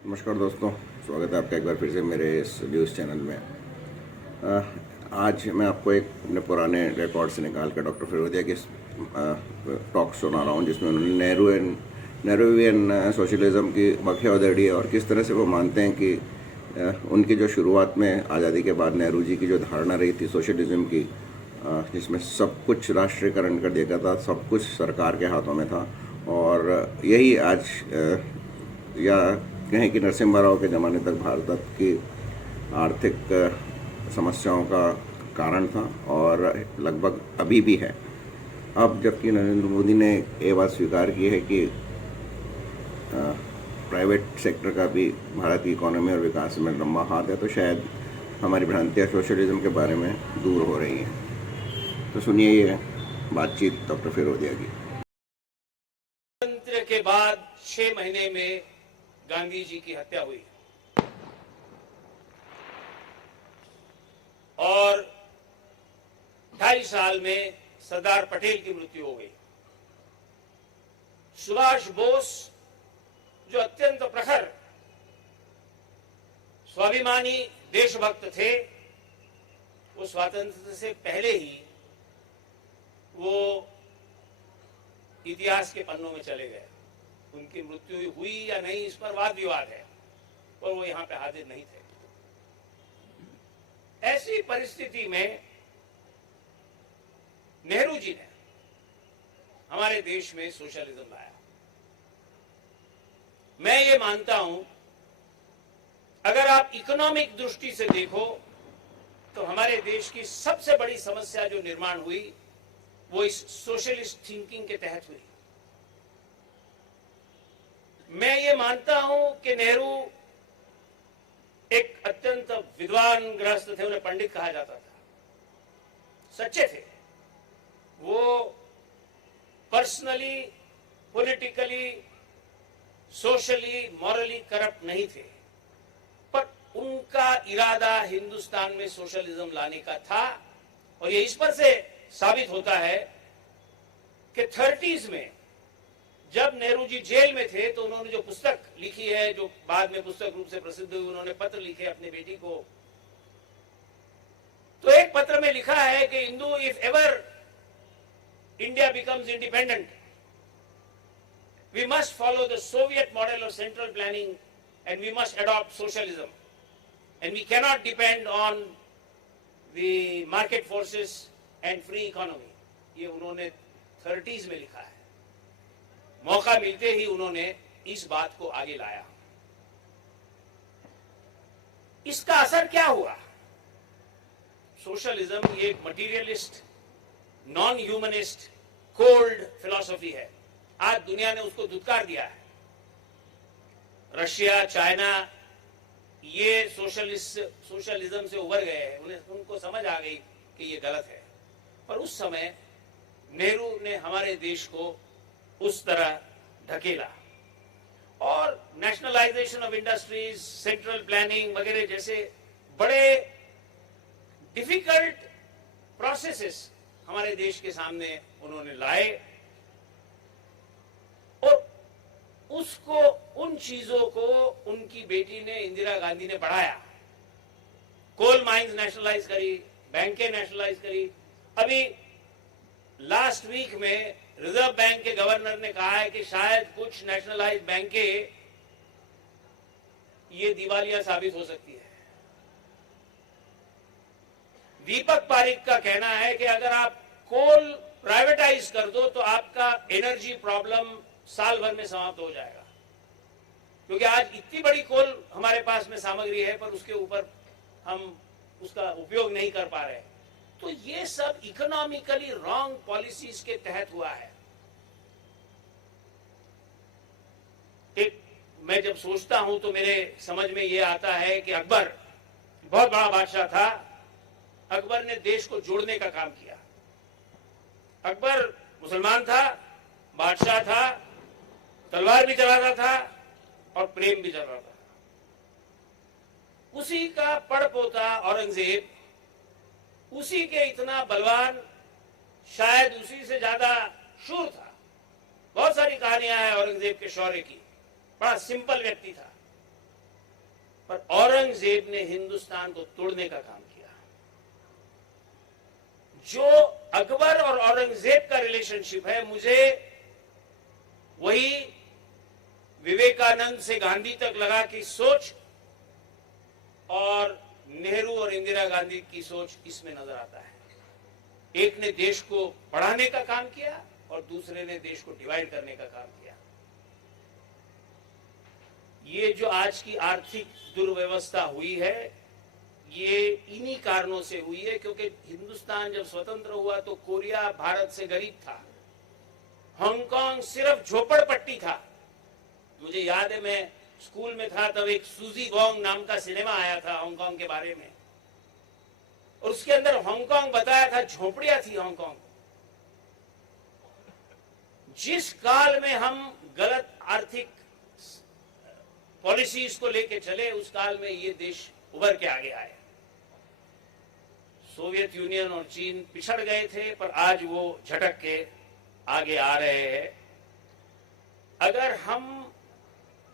नमस्कार दोस्तों, स्वागत है आपका एक बार फिर से मेरे इस न्यूज़ चैनल में। आज मैं आपको एक अपने पुराने रिकॉर्ड से निकाल कर डॉक्टर फिरोदिया की टॉक सुना रहा हूँ, जिसमें उन्होंने नेहरूवियन सोशलिज़म की व्याख्या उधेड़ी है और किस तरह से वो मानते हैं कि उनकी जो शुरुआत में आज़ादी के बाद नेहरू जी की जो धारणा रही थी सोशलिज़म की, जिसमें सब कुछ राष्ट्रीयकरण कर दिया गया था, सब कुछ सरकार के हाथों में था, और यही आज या कहें कि नरसिम्हा राव के ज़माने तक भारत की आर्थिक समस्याओं का कारण था और लगभग अभी भी है। अब जबकि नरेंद्र मोदी ने ये बात स्वीकार की है कि प्राइवेट सेक्टर का भी भारत की इकोनॉमी और विकास में लंबा हाथ है, तो शायद हमारी भ्रांतियाँ सोशलिज्म के बारे में दूर हो रही हैं। तो सुनिए ये बातचीत डॉक्टर फिरोदिया की। स्वतंत्र के बाद 6 महीने में गांधी जी की हत्या हुई और 2.5 साल में सरदार पटेल की मृत्यु हो गई। सुभाष बोस, जो अत्यंत प्रखर स्वाभिमानी देशभक्त थे, वो स्वातंत्र से पहले ही वो इतिहास के पन्नों में चले गए। उनकी मृत्यु हुई या नहीं, इस पर वाद विवाद है, और वो यहां पे हाजिर नहीं थे। ऐसी परिस्थिति में नेहरू जी ने हमारे देश में सोशलिज्म लाया। मैं ये मानता हूं, अगर आप इकोनॉमिक दृष्टि से देखो तो हमारे देश की सबसे बड़ी समस्या जो निर्माण हुई वो इस सोशलिस्ट थिंकिंग के तहत हुई। मैं ये मानता हूं कि नेहरू एक अत्यंत विद्वान गृहस्थ थे, उन्हें पंडित कहा जाता था, सच्चे थे। वो personally, politically, socially, morally corrupt नहीं थे, पर उनका इरादा हिंदुस्तान में सोशलिज्म लाने का था। और ये इस पर से साबित होता है कि 30s में जब नेहरू जी जेल में थे तो उन्होंने जो पुस्तक लिखी है, जो बाद में पुस्तक रूप से प्रसिद्ध हुई, उन्होंने पत्र लिखे अपनी बेटी को। तो एक पत्र में लिखा है कि Hindu, if ever India becomes independent, we must follow the Soviet model of central planning and we must adopt socialism and we cannot depend on the market forces and free economy. ये उन्होंने 30s में लिखा है। मौका मिलते ही उन्होंने इस बात को आगे लाया। इसका असर क्या हुआ? सोशलिज्म ये एक materialist, non humanist, cold philosophy है। आज दुनिया ने उसको धुतकार दिया है। रशिया, चाइना, ये सोशलिज्म से उभर गए हैं, उनको समझ आ गई कि ये गलत है। पर उस समय नेहरू ने हमारे देश को उस तरह ढकेला और nationalisation of industries, central planning वगैरह जैसे बड़े डिफिकल्ट प्रोसेसेस हमारे देश के सामने उन्होंने लाए और उसको, उन चीजों को उनकी बेटी ने, इंदिरा गांधी ने बढ़ाया। कोल माइंस नेशनलाइज करी, बैंकें नेशनलाइज करी। अभी लास्ट वीक में रिजर्व बैंक के गवर्नर ने कहा है कि शायद कुछ नेशनलाइज्ड बैंकें ये दिवालिया साबित हो सकती है। दीपक पारेख का कहना है कि अगर आप कोल प्राइवेटाइज कर दो तो आपका एनर्जी प्रॉब्लम साल भर में समाप्त हो जाएगा, क्योंकि आज इतनी बड़ी कोल हमारे पास में सामग्री है पर उसके ऊपर हम उसका उपयोग नहीं कर पा रहे। तो ये सब इकोनॉमिकली रॉन्ग पॉलिसीज के तहत हुआ है। एक, मैं जब सोचता हूं तो मेरे समझ में ये आता है कि अकबर बहुत बड़ा बादशाह था। अकबर ने देश को जोड़ने का काम किया। अकबर मुसलमान था, बादशाह था, तलवार भी चलाता था और प्रेम भी चल रहा था। उसी का पड़पोता औरंगजेब, उसी के इतना बलवान, शायद उसी से ज्यादा शूर था। बहुत सारी कहानियां हैं औरंगजेब के शौर्य की। बड़ा सिंपल व्यक्ति था, पर औरंगजेब ने हिंदुस्तान को तोड़ने का काम किया। जो अकबर और औरंगजेब का रिलेशनशिप है, मुझे वही विवेकानंद से गांधी तक लगा की सोच और नेहरू और इंदिरा गांधी की सोच इसमें नजर आता है। एक ने देश को बढ़ाने का काम किया और दूसरे ने देश को डिवाइड करने का काम किया। ये जो आज की आर्थिक दुर्व्यवस्था हुई है, ये इन्हीं कारणों से हुई है, क्योंकि हिंदुस्तान जब स्वतंत्र हुआ तो कोरिया भारत से गरीब था, हांगकांग सिर्फ झोपड़पट्टी था। मुझे याद है, मैं स्कूल में था तब एक सूजी वोंग नाम का सिनेमा आया था हांगकांग के बारे में, और उसके अंदर हांगकांग बताया था, झोपड़ियां थी हांगकांग। जिस काल में हम गलत आर्थिक पॉलिसीज को लेके चले, उस काल में ये देश उभर के आगे आए। सोवियत यूनियन और चीन पिछड़ गए थे, पर आज वो झटक के आगे आ रहे हैं। अगर हम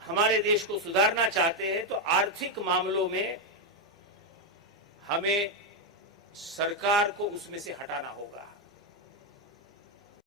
हमारे देश को सुधारना चाहते हैं तो आर्थिक मामलों में हमें सरकार को उसमें से हटाना होगा।